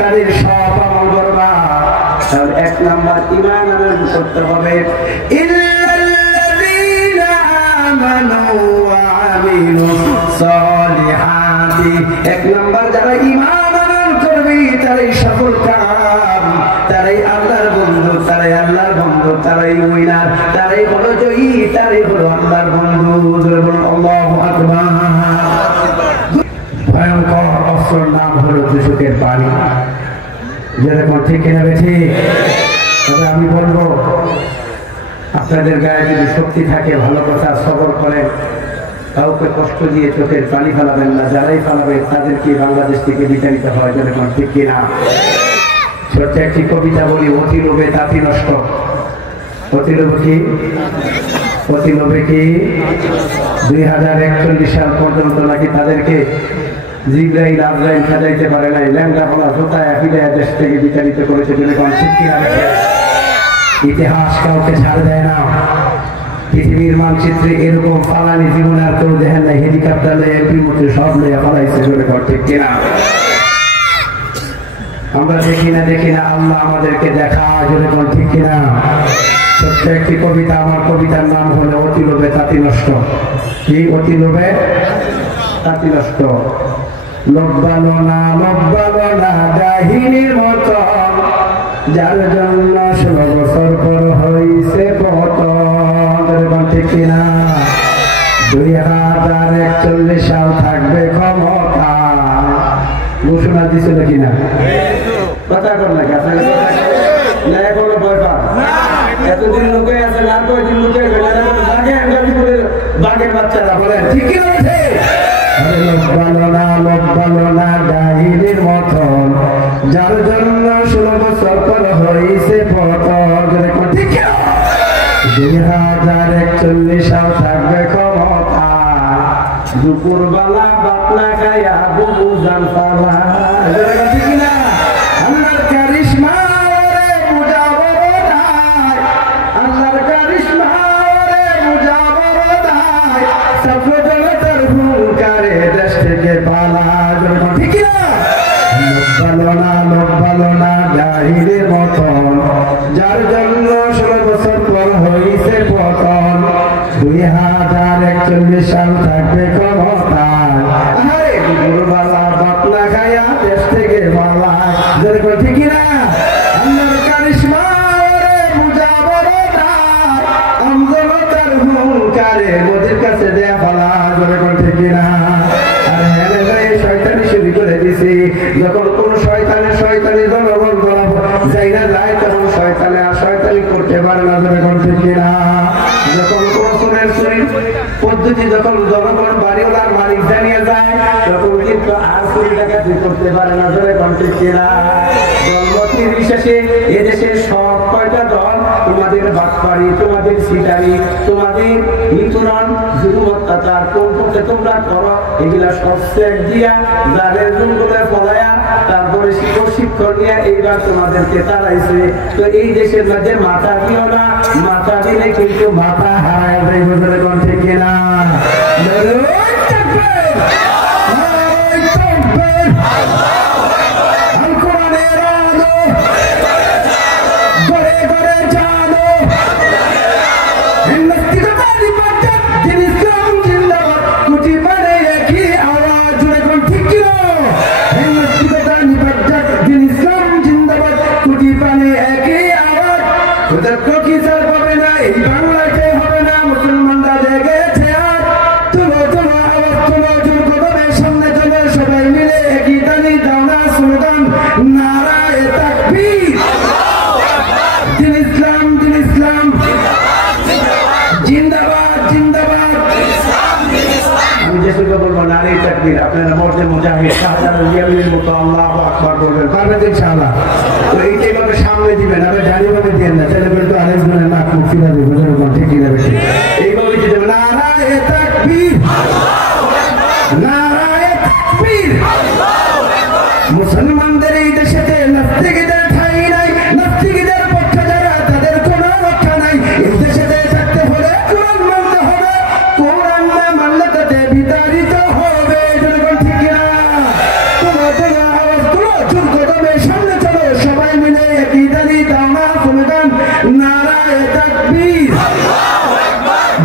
তাদের সব আমল বরবাদ। তাহলে এক নাম্বার ঈমান আনয়ন করতে হবে, ইল্লাল্লাযীনা আমানু ওয়া আমিলুস সালিহাতি। এক নাম্বার যারা ঈমান আনয়ন করবে তারাই সফল কাম, তারাই আল্লাহর বন্ধু, তারাই আল্লাহর বন্ধু, তারাই উইনার, তারাই হলো জয়ী, তারাই হলো আল্লাহর বন্ধু। আল্লাহু আকবার। ভয়ঙ্কর অস্ত্রের নাম হলো দূষকের পানি। যেরকম ঠিক কিনা বেঠি? তবে আমি বলবো আপনাদের গায়ে যদি শক্তি থাকে ভালো কথা, সবর করেন, কাউকে কষ্ট দিয়ে চোখের পানি ফেলাবেন না। যারাই ফেলাবে তাদেরকে বাংলাদেশ থেকে বিতাড়িত হয়। যেরকম ঠিক কিনা? ছোট্ট একটি কবিতা বলি, অতি লোভে তাঁতি নষ্ট। অতি লোভ কি? অতি লোভে কি? 2041 সাল পর্যন্ত নাকি তাদেরকে জিবরাইল আজরাইল সাজাইতে পারে নাই, ল্যাংড়া ফলা জোতায় ফিরাইয়া দেশ থেকে বিতাড়িত করেছে। যেরকম ঠিক কিনা? ইতিহাস কাউকে ছাড় দেয় না। পৃথিবীর মানচিত্রে এরকম ফালানি জীবন আর কেউ দেখেন না। হেলিকপ্টার লয়ে এমপি মন্ত্রী সব লইয়া ফালাইছে। যেরকম ঠিক কিনা? আমরা দেখি না আল্লাহ আমাদেরকে দেখা। যেরকম ঠিক কিনা? ছোট্ট একটি কবিতা, আমার কবিতার নাম হলো অতি লোভে তাঁতি নষ্ট। কি? অতি লোভে তাঁতি নষ্ট। লোভ ভালো না গাহিনীর মতো, যার জন্য 16 বছর পর হইছে পতন। ঠিক কিনা? 2041 সাল থাকবে ক্ষমতা। ঘোষণা দিছিল কিনা? কথা কর নাকি আপনার কোনো ভয় পান? এতদিন লোকে আছে, আর কয়েকদিন লোকে বাঘের বাচ্চারা বলেন ঠিক কিনা? লোভ ভালো না গাহিনীর মতন, যার জন্য 16 বছর পর হইছে পতন। ঠিক কিনা? 2041 সাল থাকবে ক্ষমতা, দুপুর বেলা বাতলা খাইয়া বুবু জান পালা। ঠিক কিনা? আল্লাহর কারিশমা রে বুঝাবো নাই, আল্লাহর কারিশমা রে বুঝাবো নাই, সফল জগতের হুঙ্কারে দেশ থেকে পালা। ঠিক কিনা? লোভ ভালো না গাহিনীর মতন, যার জন্য 16 বছর পর হইছে পতন। 2041 সাল থাকবে ক্ষমতা, আরে দুপুরবেলা বাতলা খাইয়া দেশ থেকে পালা। যেরকম ঠিক কিনা? আল্লাহর কারিশমা রে বুঝাবো না, আমজনতার হুঙ্কারে মোদির কাছে দেয়া পালা। যেরকম ঠিক কিনা? আর হ্যাঁ শয়তানি শুরু করে দিছি। যখন কোন শয়তানি জনগণ যাই না যায়, তখন শয়তানি আর শয়তানি করতে পারে না। যেরকম ঠিক কিনা? যখন কোন চুরির পদ্ধতি যখন জনগণ বাড়িওয়ালার মালিক জানিয়ে যায়, তখন কিন্তু আর চুরি ডাকাতি করতে পারে না। যেরকম ঠিক কিনা? দলমতের বিশেষে এদেশের সব কয়টা দল, তোমাদের বাটপাড়ি, তোমাদের সিটারি, তোমাদের নিতুরণ, জুলুম অত্যাচার কোন করতে তোমরা করো, এগুলা সব চেক দিয়া যাদের জঙ্গলে ফলায়া তারপরে শিক্ষক নিয়ে এইবার তোমাদেরকে তাড়াইছে। তো এই দেশের মধ্যে মাথা দিও না, মাথা দিলে কিন্তু মাথা হারায় যাই। যেরকম ঠিক কিনা? মুসলমানরা জেগেছে আর তুলো আওয়াজ তুলো, জোর কদমে সামনে চলে সবাই মিলে একই দানি দাও না স্লোগান, নারায়ে তাকবীর, দিন ইসলাম জিন্দাবাদ জিন্দাবাদ। আমি যে শুধু বলবো নারায়ে তাকবীর, আপনারা মর্দে মুজাহিদ শাহজালাল ইয়ামিনের মতো আল্লাহু আকবার বলবেন, পারবেন ইনশাআল্লাহ। তো এইভাবে সামনে দিবেন, আমি জানিভাবে দিয়েন না, ছেলেবেল তো আরেকজনের নাক মুখ ফিরা দেবে। ঠিক কিনা? এইভাবে দিতে হবে, নারায়ে তাকবীর, নারায়ে তাকবীর। মুসলমানদের এই দেশেতে নাস্তিকদের ঠাঁই নাই, নাস্তিকদের পক্ষে যারা তাদের কোনো রক্ষা নাই। এই দেশেতে থাকতে হলে কোরআন মানতে হবে, কোরআন না মানলে তাতে বিতাড়িত হবে। ঠিক কিনা? তোমার আওয়াজ তুলো, জোর কদমে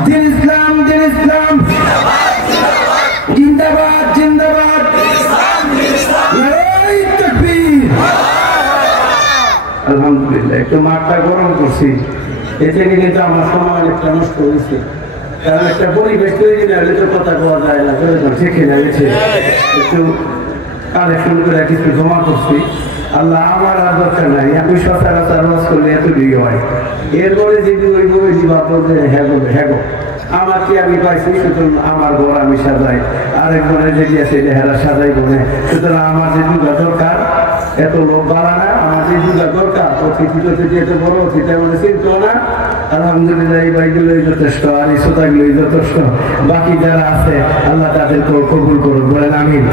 দিন ইসলাম জিন্দাবাদ জিন্দাবাদ নারায়ে তাকবীর। আলহামদুলিল্লাহ একটু মাঠটা গরম করছি, এতে কিন্তু আমার সময় অনেকটা নষ্ট হয়েছে, কারণ একটা পরিবেশ তৈরি না হলে তো কথা বলা যায় না, ঠিক না গেছে। একটু কালেকশন করে কিছু জমা করছি। আল্লাহ আমার আর দরকার নাই, আমি সচরাচর রস করলে এত বিয়ে হয়, এরপরে যদি ওই বই দিবা বলতে হ্যাঁ গো আমাকে আমি পাইছি, সুতরাং আমার ঘর আমি সাজাই, আরেকজনের যে গিয়েছে হেরা সাজাই বলে, সুতরাং আমার যে দুটা দরকার এত লোক বাড়া না, আমার যে দুটা দরকার অতিথি যদি এত বড় অতিথি আমাদের চিন্ত না। আলহামদুলিল্লাহ এই বাইগুলোই যথেষ্ট, আর এই শ্রোতাগুলোই যথেষ্ট, বাকি যারা আছে আল্লাহ তাদেরকে কবুল করুন, বলেন আমিন।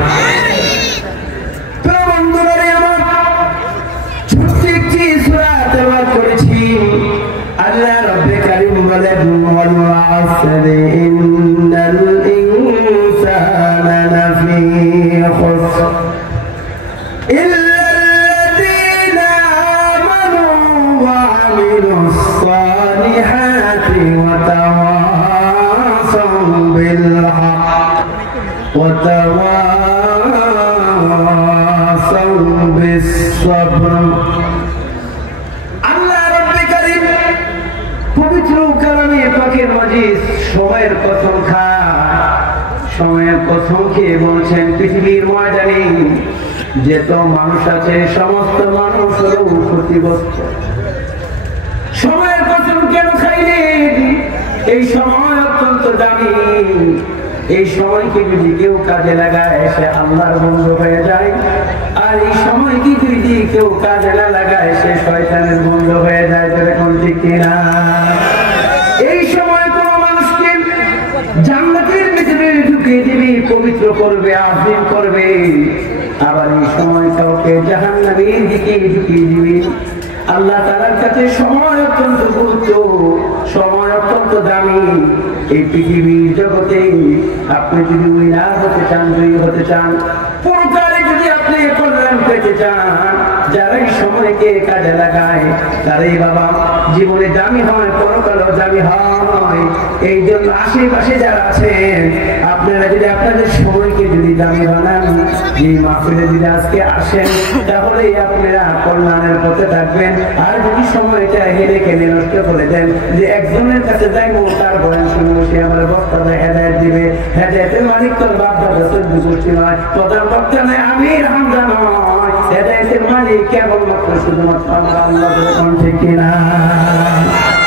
আল্লাহ রাব্বে কারীম বলেন ওয়াল আসরি ইন্নাল ইনসানা লাফি খুসর ইল্লাল্লাযীনা আমানু ওয়া আমিলুস সালিহাতি ওয়া তাওয়াসাউ বিল হক ওয়া তাওয়াসাউ বিস সাবর। পবিত্র কালামে পাকের মাঝে সময়ের কসম সময়ের কসম খেয়ে বলছেন পৃথিবীর ময়দানে যত মানুষ আছে সমস্ত মানুষ হলো ক্ষতিগ্রস্ত। সময়ের কসম কেন খাইলেন? এই সময় অত্যন্ত দামি, এই সময়কে যদি কেউ কাজে লাগায় সে আল্লাহর বন্ধু হয়ে যায়, আর এই সময়কে যদি কেউ কাজে না লাগায় সে শয়তানের বন্ধু হয়ে যায়। এরকম ঠিক কিনা? এই সময় কোন মানুষকে জান্নাতের ভিতরে ঢুকিয়ে দিবি, পবিত্র করবে, আযীম করবে, আবার এই সময় কাউকে জাহান্নামের দিকে ঢুকিয়ে দিবি। আল্লাহ তাআলার কাছে সময় অত্যন্ত গুরুত্ব, সময় অত্যন্ত দামি। এই পৃথিবীর জগতে আপনি যদি উইনার হতে চান, জয়ী হতে চান, পরকালে যদি আপনি কল্যাণ পেতে চান, যারা এই সময়কে কাজে লাগায় তারাই বাবা জীবনে দামি হয়, পরকালেও দামি হয়। এই জন্য আশেপাশে যারা আছেন আপনারা যদি আপনাদের সময়কে যদি দামি বানান, এই মাহফিলে যদি আজকে আসেন, তাহলে আপনারা কল্যাণের পথে থাকবেন। আর যদি সময়টা হেরে খেলে নষ্ট করে দেন, যে একজনের কাছে যাইবো তার বয়ান শুনবো, সে আমার বক্তাদের হেদায়েত দিবে, হেদায়েতের মালিক তোর বাপ দাদা চোদ্দ গোষ্ঠী নয়, প্রধান বক্তা নয়, আমির হামজা নয়, হেদায়েতের মালিক কেবলমাত্র শুধুমাত্র আমরা আল্লাহ। ঠিক কিনা?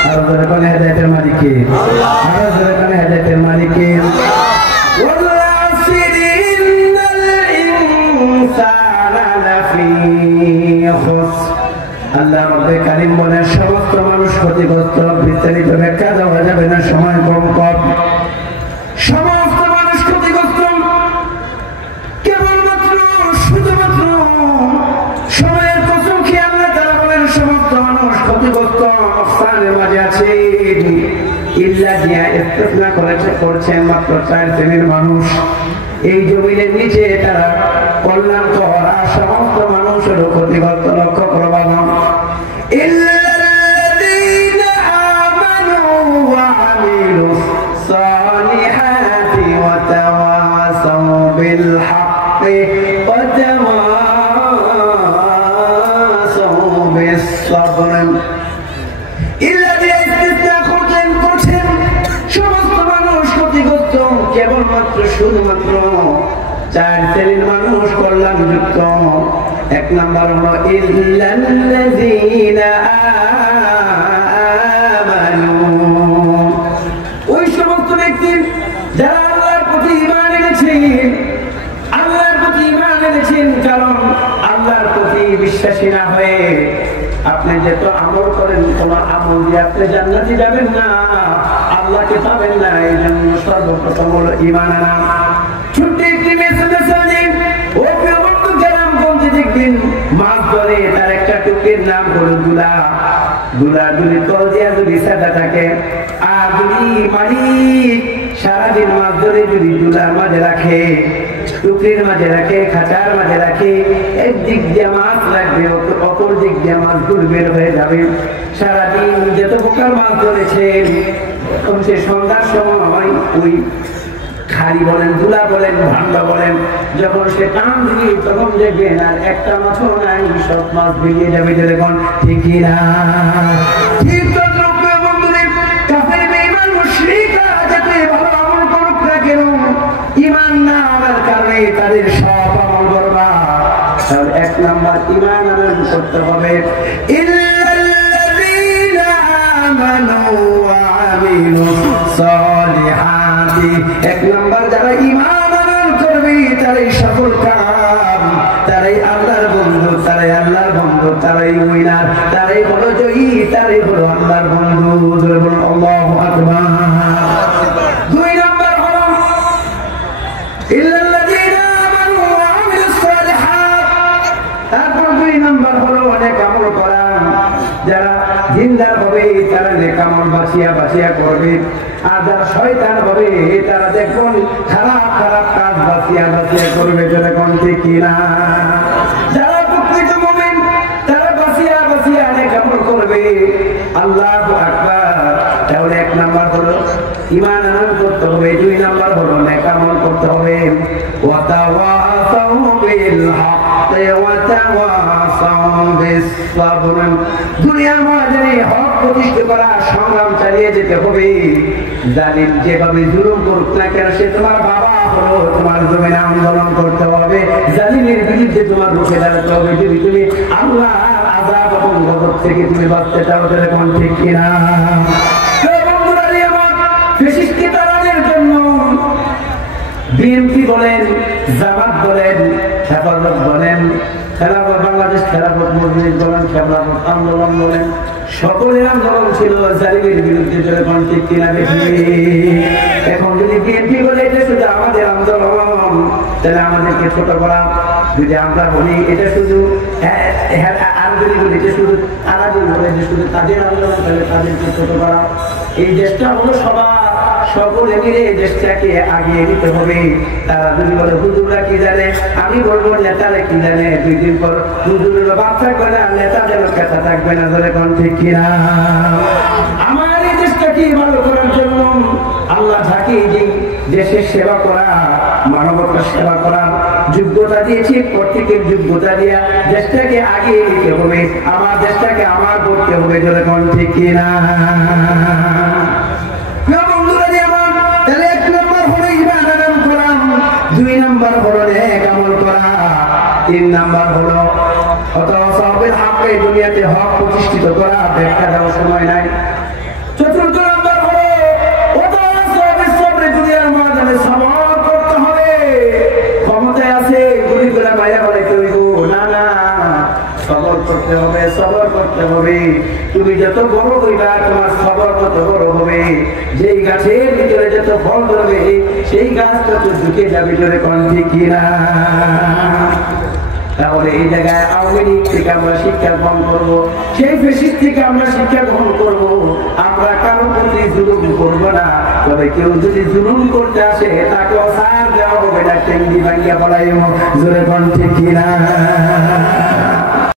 আর যারা বলে হেদায়েতের মালিক কে? আর যারা বলে হেদায়েতের মালিক কে? আল্লাহ রাব্বে কারীম বলেন সমস্ত মানুষ ক্ষতিগ্রস্ত। বিস্তারিত ব্যাখ্যা দেওয়া যাবে না, সময় কম। সমস্ত মানুষ ক্ষতিগ্রস্ত, কেবলমাত্র শুধুমাত্র সময়ের কসম খেয়ে আল্লাহ তাআলা বলেন সমস্ত মানুষ ক্ষতিগ্রস্ত অবস্থানের মাঝে আছে। ইল্লা দিয়া ইস্তিসনা করছেন মাত্র 4 শ্রেণীর মানুষ। এই জমিনের নিচে তারা কল্যাণ করা, সমস্ত মানুষের ক্ষতিগ্রস্ত। লক্ষ্য করবা না, ইল্লাল্লাযীনা আমানু ওয়া আমিলুস সালিহাতি ওয়া তাওয়াসাউ বিল হাক্কি ওয়া তাওয়াসাউ বিস সাবর। ইল্লাযীনা ইস্তিসনা করছেন সমস্ত মানুষ ক্ষতিগ্রস্ত, কেবলমাত্র শুধুমাত্র 4 শ্রেণীর মানুষ কল্যাণযুক্ত। 1 নাম্বার হলো ইল্লাল্লাযীনা আমানু, ওই সমস্ত ব্যক্তি যারা আল্লাহর প্রতি ঈমান এনেছেন। আল্লাহর প্রতি ঈমান এনেছেন, কারণ আল্লাহর প্রতি বিশ্বাসী না হয়ে আপনি যত আমল করেন কোন আমল দিয়ে আপনি জান্নাতে যাবেন না, আল্লাহকে পাবেন না। এই জন্য সর্বপ্রথম হলো ঈমান আনা। ছোট্ট একটি মেসেজ আছে, ও প্রিয় বন্ধু, গ্রামগঞ্জে দেখবেন মাছ ধরে, তার একটা টুকরির নাম হলো দুলা। দুলা যদি তল দিয়া যদি সাদা থাকে, আর যদি মালিক সারাদিন মাছ ধরে যদি দুলার মাঝে রাখে, টুকরির মাঝে রাখে, খাঁচার মাঝে রাখে, একদিক দিয়ে মাছ রাখবে, অপর দিক দিয়ে মাছগুলো বের হয়ে যাবে। সারাদিন যত প্রকার মাছ ধরেছেন, তখন সে সন্ধ্যার সময় ওই খালি বলেন, তুলা বলেন, ভান্ডা বলেন, যখন সে টান দিবে তখন দেখবেন আর একটা মাছও নাই, সব মাছ বেরিয়ে যাবে। যখন ঠিকই না ঠিক ইমান না আনার কারণে তাদের সব আমল বরবাদ। এক নাম্বার ইমান আনয়ন করতে হবে। ইল্লাল্লাযীনা আমানু ওয়া আমিলুস সালিহাতি, এক নাম্বার যারা ইমান আনয়ন করবে তারাই সফল কাম, তারাই আল্লাহর বন্ধু, তারাই আল্লাহর বন্ধু, তারাই উইনার, তারাই হলো জয়ী, তারাই হলো আল্লাহর বন্ধু। বলুন আল্লাহু আকবার। দুই নাম্বার হলো ইল্লাল্লাযীনা আমানু ওয়া আমিলুস সালিহাত। তারপর দুই নাম্বার হলো অনেক আমল করা। যারা দিনদার হবে তারা নেক আমল বাঁচিয়া বাঁচিয়া করবে, আর যারা শয়তান হবে তারা দেখুন খারাপ খারাপ কাজ বাঁচিয়া বাঁচিয়া করবে। যখন ঠিক কিনা যারা প্রকৃত মুমিন তারা বাঁচিয়া বাঁচিয়া নেক আমল করবে। আল্লাহু আকবার। তাহলে এক নাম্বার হলো ঈমান আনয়ন করতে হবে, দুই নাম্বার হলো নেক আমল করতে হবে। ওয়া তাওয়াসাউ বিল হাক্কি ওয়া তাওয়াসাউ বিস সাবর। দুনিয়ার মাঝে হক প্রতিষ্ঠা করা সংগ্রাম চালিয়ে যেতে হবে। জালিম যেভাবে জুলুম করুক না কেন, সে তোমার বাবা হলো, তোমার জমিনে আন্দোলন করতে হবে, জালিমের বিরুদ্ধে তোমার রুখে দাঁড়াতে হবে। যদি তুমি আল্লাহর আযাব এবং গজব থেকে তুমি বাঁচতে চাও, তাহলে কোন ঠিক কিনা? ফ্যাসিস্টকে তাড়ানোর জন্য বিএনপি বলেন, জামাত বলেন, হেফাজত বলেন, খেলাফত বাংলাদেশ খেলাফত মজলিস বলেন, খেলাফত আন্দোলন বলেন, সকলের আন্দোলন ছিল জালিমের বিরুদ্ধে। যখন ঠিক কিনা দেখি এখন যদি বিএনপি বলে এটা শুধু আমাদের আন্দোলন, তাহলে আমাদেরকে ছোট করা। যদি আমরা বলি এটা শুধু আর যদি বলি এটা শুধু তারা যদি বলে যে শুধু তাদের আন্দোলন, তাহলে তাদেরকে ছোট করা। এই দেশটা হলো সবার, সকলে মিলে দেশটাকে আগিয়ে নিতে হবে। তারা যদি বলে হুজুররা কি জানে, আমি বলবো নেতারা কি জানে। দুই দিন পর হুজুরের বাপ থাকবে না, নেতা যেন কেতা থাকবে না। ধরে কোন ঠিক কিনা? আমার এই দেশটাকে ভালো করার জন্য আল্লাহ যাকে যে দেশের সেবা করা, মানবতার সেবা করার যোগ্যতা দিয়েছে, প্রত্যেকের যোগ্যতা দিয়া দেশটাকে আগিয়ে নিতে হবে। আমার দেশটাকে আমার করতে হবে। ধরে কোন ঠিক কিনা? তাহলে এক নম্বর হলো ঈমান আনয়ন করা, দুই নম্বর হলো নেক আমল করা, তিন নম্বর হলো ওয়াতাওয়াসাউল হক, দুনিয়াতে হক প্রতিষ্ঠিত করা। ব্যাখ্যা দেওয়ার সময় নাই। চতুর্থ নম্বর হলো ওয়াতাওয়াসাউল বিস-সাবর, দুনিয়ার ময়দানে সবর করতে হবে। ক্ষমতায় আছে গুলি করে মায়া বলাইতে হইব না, না, সবর করতে হবে, সবর করতে হবে। তুমি যত বড় হইবা তোমার সবর তত বড় হবে। যেই গাছের ভিতরে যত ফল ধরবে সেই গাছ তত ঝুঁকে যাবে। ধরে কোন ঠিক কিনা? তাহলে এই জায়গায় আওয়ামী লীগ থেকে আমরা শিক্ষা গ্রহণ করবো, সেই ফ্যাসিস্ট থেকে আমরা শিক্ষা গ্রহণ করবো। আমরা কারোর প্রতি জুলুম করবো না, তবে কেউ যদি জুলুম করতে আসে তাকে অসার দেওয়া হবে না, টেঙ্গি ভাঙ্গিয়া বলাই। জোরে কোন ঠিক কিনা?